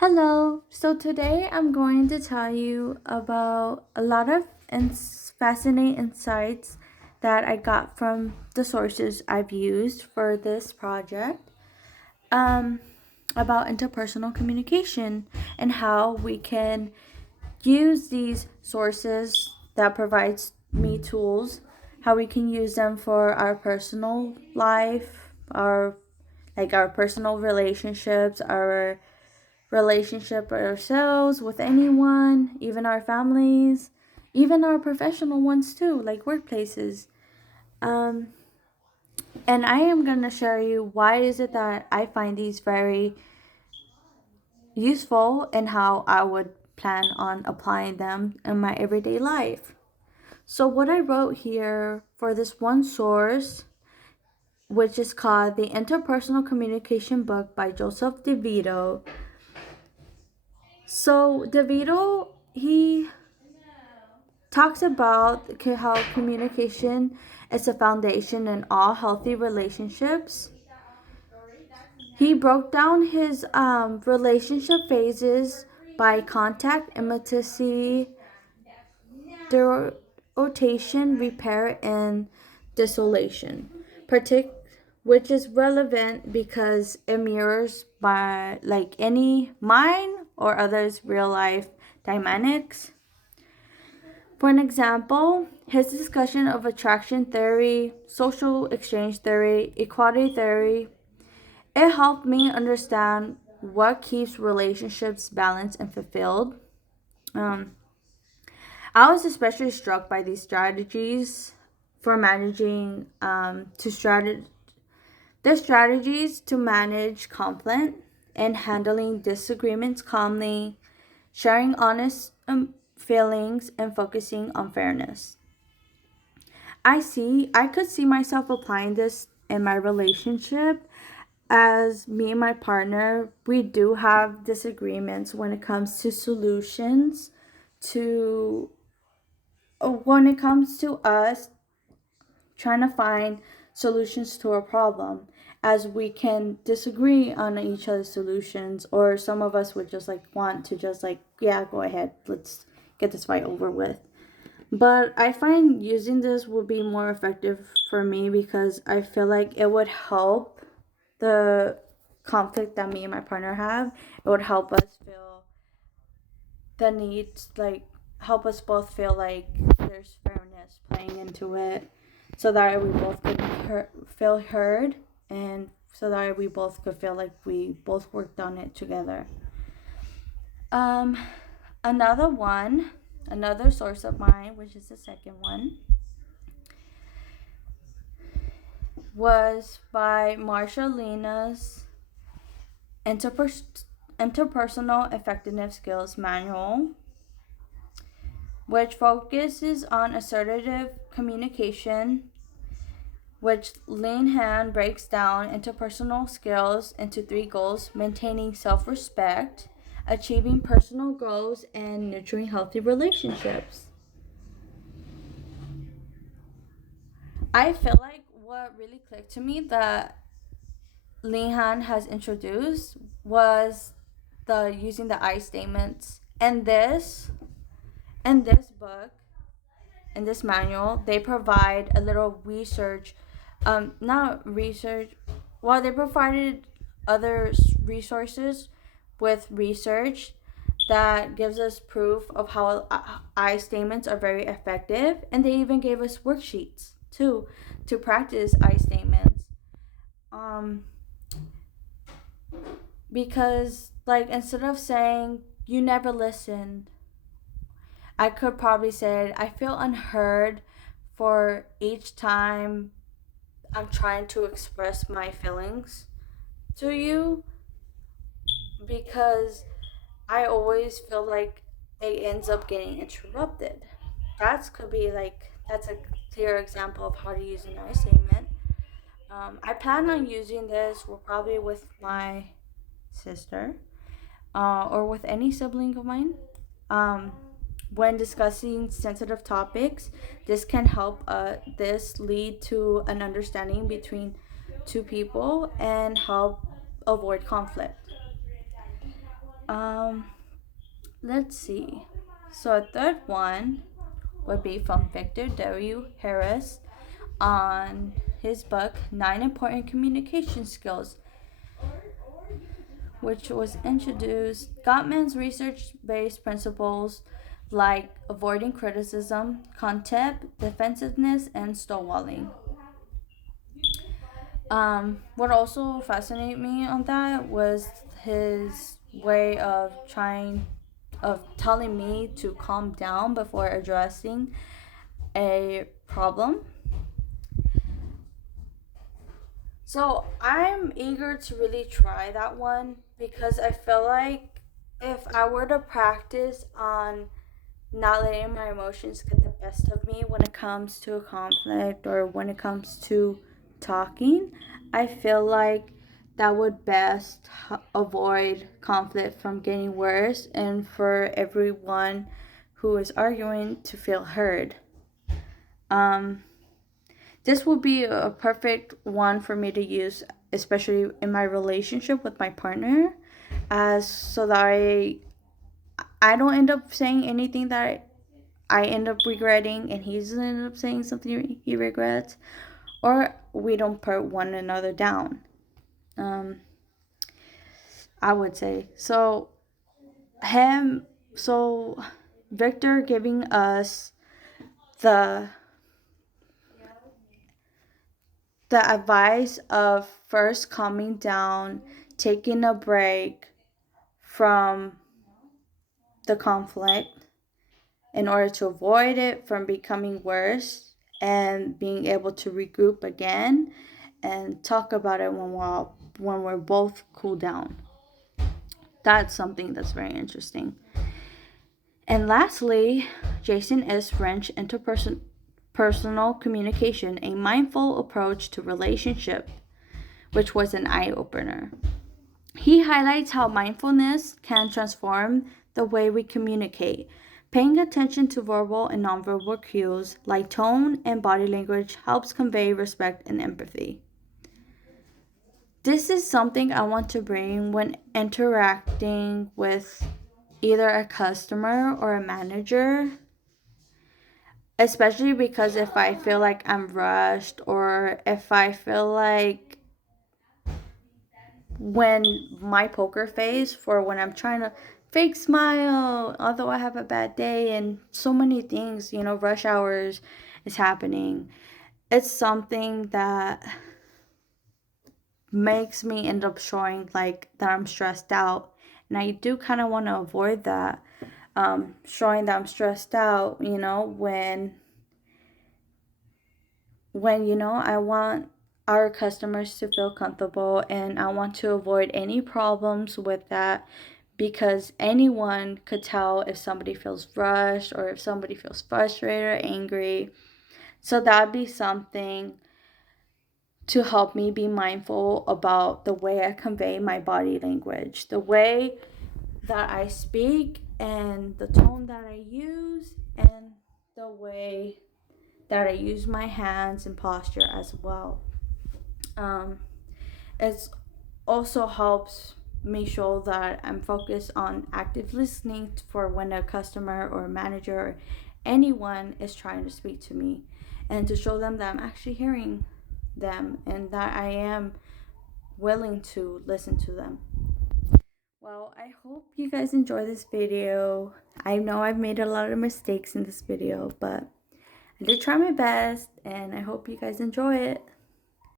Hello, so today I'm going to tell you about a lot of fascinating insights that I got from the sources I've used for this project um, about interpersonal communication and how we can use these sources that provides me tools, how we can use them for our personal life, our personal relationships, our relationship with ourselves, with anyone, even our families, even our professional ones too, like workplaces. Um, and I am gonna share you why is it that I find these very useful and how I would plan on applying them in my everyday life. So what I wrote here for this one source, which is called the Interpersonal Communication Book by Joseph DeVito. So DeVito, he talks about how communication is a foundation in all healthy relationships. He broke down his relationship phases by contact, intimacy, rotation, repair, and desolation. Which is relevant because it mirrors by like any mine or others' real life dynamics. For an example, his discussion of attraction theory, social exchange theory, equality theory, it helped me understand what keeps relationships balanced and fulfilled. Um, I was especially struck by these strategies for managing the strategies to manage conflict and handling disagreements calmly, sharing honest feelings, and focusing on fairness. I could see myself applying this in my relationship as me and my partner, we do have disagreements when it comes to solutions to when it comes to us trying to find solutions to a problem, as we can disagree on each other's solutions, or some of us would just like want to just like, yeah, go ahead, let's get this fight over with. But I find using this would be more effective for me because I feel like it would help the conflict that me and my partner have. It would help us feel the need, like, help us both feel like there's fairness playing into it so that we both could feel heard, and so that we both could feel like we both worked on it together. Um, another one, another source of mine, which is the second one, was by Marsha Lena's Interpersonal Effectiveness Skills Manual, which focuses on assertive communication, which Linehan breaks down interpersonal skills into three goals: maintaining self respect, achieving personal goals, and nurturing healthy relationships. I feel like what really clicked to me that Linehan has introduced was the using the I statements. And this book, in this manual, they provide a little research, not research, well, they provided other resources with research that gives us proof of how I statements are very effective, and they even gave us worksheets too to practice I statements. Um, because like instead of saying you never listened, I could probably say I feel unheard for each time I'm trying to express my feelings to you, because I always feel like it ends up getting interrupted. That could be like, that's a clear example of how to use an I statement. I plan on using this probably with my sister, or with any sibling of mine. Um, when discussing sensitive topics, this can help this lead to an understanding between two people and help avoid conflict. Let's see. So a third one would be from Victor W. Harris on his book 9 Important Communication Skills, which was introduced. Gottman's research-based principles like avoiding criticism, contempt, defensiveness, and stonewalling. What also fascinated me on that was his way of telling me to calm down before addressing a problem. So I'm eager to really try that one because I feel like if I were to practice on not letting my emotions get the best of me when it comes to a conflict or when it comes to talking, I feel like that would best avoid conflict from getting worse and for everyone who is arguing to feel heard. This would be a perfect one for me to use, especially in my relationship with my partner, as so that I don't end up saying anything that I end up regretting and he's end up saying something he regrets, or we don't put one another down. I would say so. Him, so Victor giving us the the advice of first calming down, taking a break from the conflict in order to avoid it from becoming worse and being able to regroup again and talk about it when we're both cool down. That's something that's very interesting. And lastly, Jason S. French, Interpersonal Communication, a mindful approach to relationship, which was an eye-opener. He highlights how mindfulness can transform the way we communicate. Paying attention to verbal and nonverbal cues like tone and body language helps convey respect and empathy. This is something I want to bring when interacting with either a customer or a manager, especially because if I feel like I'm rushed or if I feel like when my poker face for when I'm trying to fake smile, although I have a bad day and so many things, rush hours is happening. It's something that makes me end up showing like that I'm stressed out. And I do kind of want to avoid that. Showing that I'm stressed out, when I want our customers to feel comfortable and I want to avoid any problems with that because anyone could tell if somebody feels rushed or if somebody feels frustrated or angry. So that'd be something to help me be mindful about the way I convey my body language, the way that I speak and the tone that I use and the way that I use my hands and posture as well. It also helps me show that I'm focused on active listening for when a customer or a manager or anyone is trying to speak to me and to show them that I'm actually hearing them and that I am willing to listen to them. Well, I hope you guys enjoy this video. I know I've made a lot of mistakes in this video, but I did try my best and I hope you guys enjoy it.